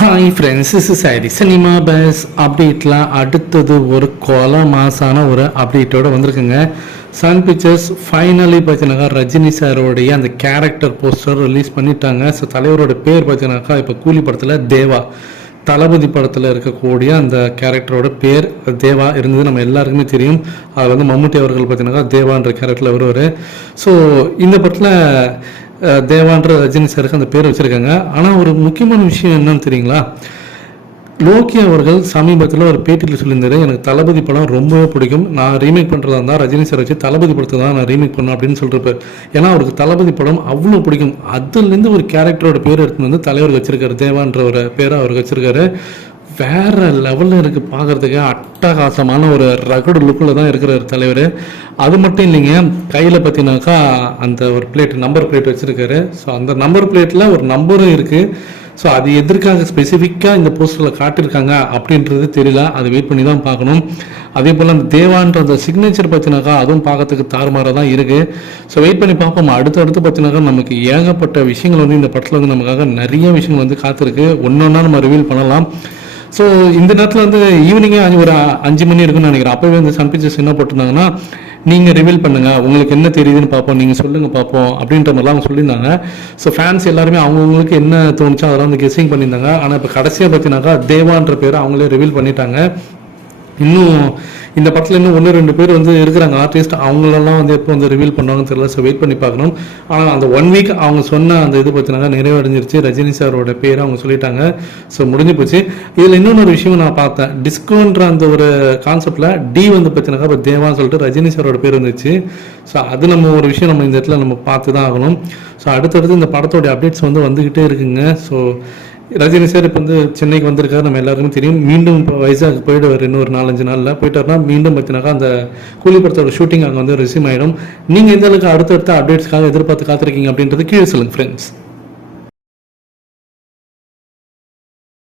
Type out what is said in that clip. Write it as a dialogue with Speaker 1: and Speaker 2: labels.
Speaker 1: Hi friends is sorry cinema base அப்டேட்டில் அடுத்தது ஒரு கொலை மாசான ஒரு அப்டேட்டோட வந்திருக்குங்க. சன் பிக்சர்ஸ் ஃபைனலி பார்த்தீங்கன்னாக்கா ரஜினி சாரோடைய அந்த கேரக்டர் போஸ்டர் ரிலீஸ் பண்ணிட்டாங்க. ஸோ தலைவரோட பேர் பார்த்தீங்கன்னாக்கா இப்போ கூலி படத்தில் தேவா. தளபதி படத்தில் இருக்கக்கூடிய அந்த கேரக்டரோட பேர் தேவா இருந்தது. நம்ம எல்லாருக்குமே தெரியும். அது வந்து மம்முட்டி அவர்கள் பார்த்தீங்கன்னாக்கா தேவான்ற கேரக்டரில் வருவார். ஸோ இந்த படத்தில் தேவான்ற ரஜினி சாருக்கு அந்த பேர் வச்சுருக்காங்க. ஆனால் ஒரு முக்கியமான விஷயம் என்னன்னு தெரியுங்களா? லோக்கி அவர்கள் சமீபத்தில் ஒரு பேட்டியில் சொல்லியிருந்தாரு எனக்கு தளபதி படம் ரொம்பவே பிடிக்கும். நான் ரீமேக் பண்ணுறதா இருந்தால் ரஜினி சார் வச்சு தளபதி படத்தை தான் நான் ரீமேக் பண்ணேன் அப்படின்னு சொல்லிருப்பார். ஏன்னா அவருக்கு தளபதி படம் அவ்வளோ பிடிக்கும். அதுலேருந்து ஒரு கேரக்டரோட பேர் எடுத்துன்னு வந்து தலைவர் வச்சிருக்காரு. தேவான்ற ஒரு பேரை அவர் வச்சிருக்காரு. வேறு லெவலில் இருக்கு பார்க்கறதுக்கு. அட்டகாசமான ஒரு ரகடு லுக்கில் தான் இருக்கிறார் தலைவர். அது மட்டும் இல்லைங்க கையில் பார்த்தீங்கன்னாக்கா அந்த ஒரு பிளேட் நம்பர் பிளேட் வச்சுருக்காரு. ஸோ அந்த நம்பர் பிளேட்டில் ஒரு நம்பரும் இருக்குது ஸோ அது எதற்காக ஸ்பெசிஃபிக்காக இந்த போஸ்டரில் காட்டியிருக்காங்க அப்படின்றது தெரியல. அது வெயிட் பண்ணி தான் பார்க்கணும். அதே போல் அந்த தேவான்ற அந்த சிக்னேச்சர் பார்த்தினாக்கா அதுவும் பார்க்கறதுக்கு தாறுமாறாக தான் இருக்குது ஸோ வெயிட் பண்ணி பார்ப்போம். அடுத்து அடுத்து பார்த்தினாக்கா நமக்கு ஏகப்பட்ட விஷயங்கள் வந்து இந்த படத்தில் வந்து நமக்காக நிறைய விஷயங்கள் வந்து காத்திருக்கு. ஒன்று ஒன்றா நம்ம ரிவீல் பண்ணலாம். ஸோ இந்த நேரத்தில் வந்து ஈவினிங்கே ஒரு அஞ்சு மணி இருக்குன்னு நினைக்கிறேன். அப்போவே வந்து சன் பிக்சர்ஸ் என்ன போட்டிருந்தாங்கன்னா நீங்கள் ரிவீல் பண்ணுங்கள் உங்களுக்கு என்ன தெரியுதுன்னு பார்ப்போம் நீங்கள் சொல்லுங்கள் பார்ப்போம் அப்படின்ற மாதிரிலாம் அவங்க சொல்லியிருந்தாங்க. ஸோ ஃபேன்ஸ் எல்லாருமே அவங்கவுங்களுக்கு என்ன தோணுச்சோ அதெல்லாம் வந்து கெஸிங் பண்ணியிருந்தாங்க. ஆனால் இப்போ கடைசியாக பார்த்தீங்கன்னாக்கா தேவான்ற பேர் அவங்களே ரிவீல் பண்ணிட்டாங்க. இன்னும் இந்த படத்தில் இன்னும் ஒன்று ரெண்டு பேர் வந்து இருக்கிறாங்க ஆர்டிஸ்ட் அவங்களெல்லாம் வந்து எப்போ வந்து ரிவீல் பண்ணுவாங்கன்னு தெரியல ஸோ வெயிட் பண்ணி பார்க்கணும். ஆனால் அந்த ஒன் வீக் அவங்க சொன்ன அந்த இது பார்த்தினாங்க நிறைவடைஞ்சிருச்சு. ரஜினி சாரோட பேரை அவங்க சொல்லிட்டாங்க. ஸோ முடிஞ்சு போச்சு. இதில் இன்னொன்று ஒரு விஷயம் நான் பார்த்தேன். டிஸ்கோன்ற அந்த ஒரு கான்செப்டில் டி வந்து பார்த்தினாக்கா இப்போ தேவான்னு சொல்லிட்டு ரஜினி சாரோட பேர் வந்துச்சு ஸோ அது நம்ம ஒரு விஷயம் நம்ம இந்த இடத்துல நம்ம பார்த்து தான் ஆகணும். ஸோ அடுத்தடுத்து இந்த படத்தோட அப்டேட்ஸ் வந்து வந்துக்கிட்டே இருக்குங்க. ஸோ ரஜினி சார் இப்போ வந்து சென்னைக்கு வந்திருக்காரு நம்ம எல்லாருக்குமே தெரியும். மீண்டும் இப்போ வைசாக் போயிடுவார் இன்னும் ஒரு நாலஞ்சு நாளில். போயிட்டார்னா மீண்டும் பார்த்தீங்கன்னாக்கா அந்த கூலி படத்தோட ஷூட்டிங் அங்கே வந்து ரெசியூம் ஆகிடும் நீங்கள் எந்த அளவுக்கு அடுத்தடுத்த அப்டேட்ஸ்க்காக எதிர்பார்த்து காத்திருக்கீங்க அப்படின்றது கீழே சொல்லுங்கள் ஃப்ரெண்ட்ஸ்